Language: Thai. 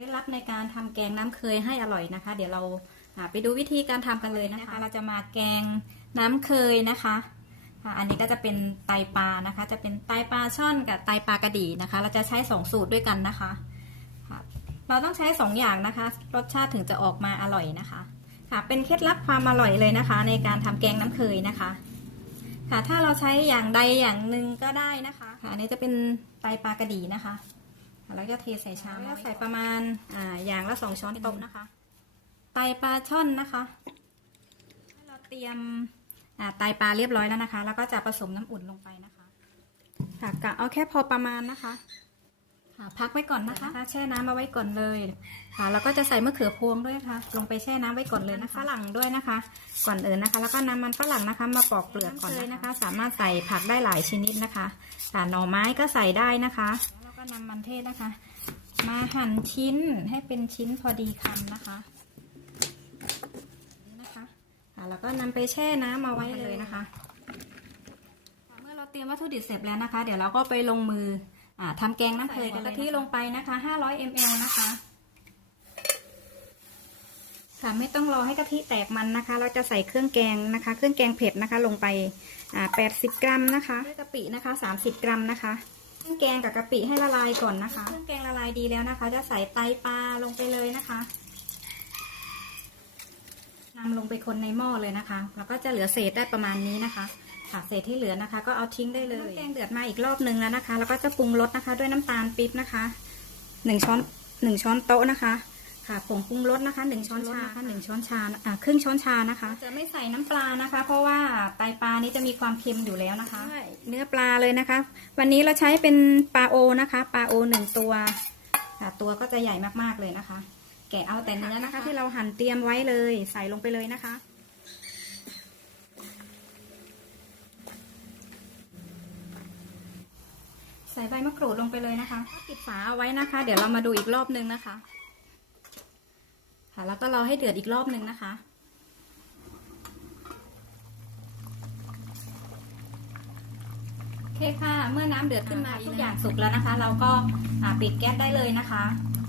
เคล็ดลับในการทำแกงน้ำเคยให้อร่อยนะคะ เดี๋ยวเราอ่าไปดูวิธีการทำกันเลยนะคะ เราจะมาแกงน้ำเคยนะคะอ่าอันนี้ก็จะเป็นไตปลานะคะ จะเป็นไตปลาช่อนกับไตปลากระดีนะคะ เราจะใช้สองสูตรด้วยกันนะคะค่ะเราต้องใช้สองอย่างนะคะ รสชาติถึงจะออกมาอร่อยนะคะค่ะเป็นเคล็ดลับความอร่อยเลยนะคะ ในการทำแกงน้ำเคยนะคะ ค่ะถ้าเราใช้อย่างใดอย่างหนึ่งก็ได้นะคะค่ะอันนี้จะเป็นไตปลากระดีนะคะ แล้วก็เทใส่ชามแล้วใส่ประมาณอ่าอย่างละสองช้อนโต๊ะนะคะ ไตปลาช่อนนะคะ เราเตรียมอ่าไตปลาเรียบร้อยแล้วนะคะ แล้วก็จะผสมน้ำอุ่นลงไปนะคะค่ะกะเอาแค่พอประมาณนะคะค่ะพักไว้ก่อนนะคะแช่น้ำมาไว้ก่อนเลยค่ะแล้วก็จะใส่มะเขือพวงด้วยค่ะ ลงไปแช่น้ำไว้ก่อนเลยนะคะฝรั่งด้วยนะคะ ก่อนอื่นนะคะ แล้วก็นำมันฝรั่งนะคะ มาปอกเปลือกก่อนเลยนะคะ สามารถใส่ผักได้หลายชนิดนะคะค่ะหน่อไม้ก็ใส่ได้นะคะแล้ว ก็นำมันเทศนะคะ มาหั่นชิ้นให้เป็นชิ้นพอดีคำนะคะนี่นะคะค่ะแล้วก็นำไปแช่น้ำมาไว้เลยนะคะเมื่อเราเตรียมวัตถุดิบเสร็จแล้วนะคะ เดี๋ยวเราก็ไปลงมืออ่าทำแกงน้ำเคยกันกะทิลงไปนะคะ 500 ml นะคะค่ะไม่ต้องรอให้กะทิแตกมันนะคะ เราจะใส่เครื่องแกงนะคะ เครื่องแกงเผ็ดนะคะ ลงไปอ่า80 กรัมนะคะด้วยกะปินะคะ 30 กรัมนะคะ เครื่องแกงกับกะปิให้ละลายก่อนนะคะ เครื่องแกงละลายดีแล้วนะคะ จะใส่ไตปลาลงไปเลยนะคะนำลงไปคนในหม้อเลยนะคะ แล้วก็จะเหลือเศษได้ประมาณนี้นะคะค่ะเศษที่เหลือนะคะ ก็เอาทิ้งได้เลยแกงเดือดมาอีกรอบนึงแล้วนะคะ แล้วก็จะปรุงรสนะคะ ด้วยน้ำตาลปี๊บนะคะหนึ่งช้อนหนึ่งช้อนโต๊ะนะคะ ค่ะผงปรุงรสนะคะหนึ่งช้อนชาค่ะหนึ่งช้อนชาอ่าครึ่งช้อนชานะคะ จะไม่ใส่น้ำปลานะคะ เพราะว่าไตปลานี้จะมีความเค็มอยู่แล้วนะคะ เนื้อปลาเลยนะคะ วันนี้เราใช้เป็นปลาโอนะคะปลาโอหนึ่งตัวค่ะตัวก็จะใหญ่มากๆเลยนะคะ แกะเอาแต่เนื้อนะคะ ที่เราหั่นเตรียมไว้เลย ใส่ลงไปเลยนะคะใส่ใบมะกรูดลงไปเลยนะคะปิดฝาเอาไว้นะคะ เดี๋ยวเรามาดูอีกรอบนึงนะคะ ค่ะ แล้วก็รอให้เดือดอีกรอบนึงนะคะ โอเคค่ะ เมื่อน้ำเดือดขึ้นมาทุกอย่างสุกแล้วนะคะ เราก็อ่าปิดแก๊สได้เลยนะคะ